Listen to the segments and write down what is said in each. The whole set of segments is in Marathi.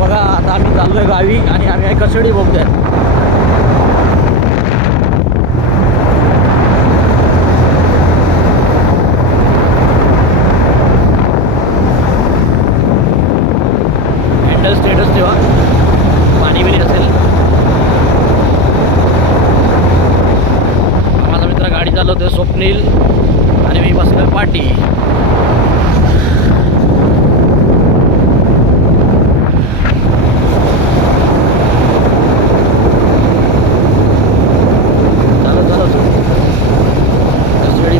बघा आता आम्ही चाललोय गावी आणि आम्ही आहे कशेडी बोगद्यात. हँडल स्टेटस ठेवा, पाणी बिणी असेल. माझा मित्र गाडी चालवतोय स्वप्नील आणि मी बसलोय पाठी.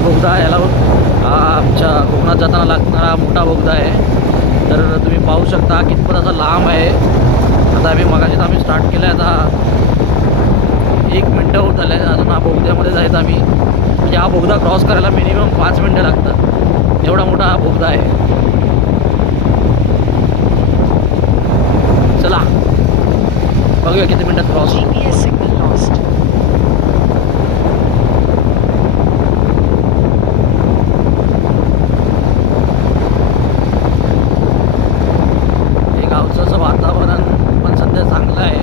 बोगदा याला हा आमच्या कोकणात जाताना लागणारा मोठा बोगदा आहे. तर तुम्ही पाहू शकता कितपत असा लांब आहे. आता आम्ही स्टार्ट केलं आहे. आता 1 मिनटं होत आलं आहे अजून हा बोगद्यामध्ये जायचं आम्ही. म्हणजे हा बोगदा क्रॉस करायला मिनिमम 5 मिनटं लागतात. एवढा मोठा हा बोगदा आहे. चला बघूया किती मिनटात क्रॉस. गावचं वातावरण पण सध्या चांगलं आहे,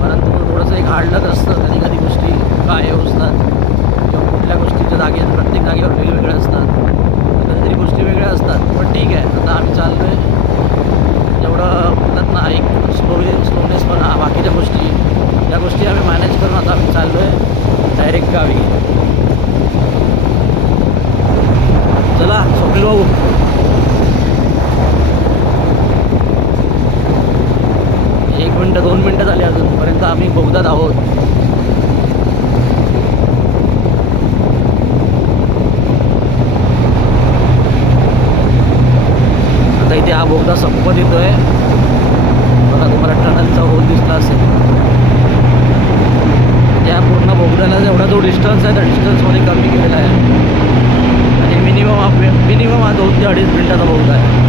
परंतु थोडंसं एक हार्डलक असतं. कधी कधी गोष्टी काय असतात किंवा कुठल्या गोष्टीच्या जागेत प्रत्येक जागेवर वेगवेगळ्या असतात. कधीतरी गोष्टी वेगळ्या असतात, पण ठीक आहे. आता आम्ही चाललो आहे जेवढं म्हणतात ना एक स्लोनेस पण बाकीच्या गोष्टी या गोष्टी आम्ही मॅनेज करून आता आम्ही चाललो आहे डायरेक्ट गावी. चला स्वप्नील भाऊ. 1 मिनटं 2 मिनटं झाली अजूनपर्यंत आम्ही बोगद्यात आहोत. आता इथे हा बोगदा संपत येतोय बघा. तुम्हाला टनलचा होल दिसला असेल. त्या पूर्ण बोगद्याला जेवढा जो डिस्टन्स आहे त्या डिस्टन्समध्ये कमी केलेला आहे आणि मिनिमम हा 2 ते 2.5 मिनटाचा बोगदा आहे.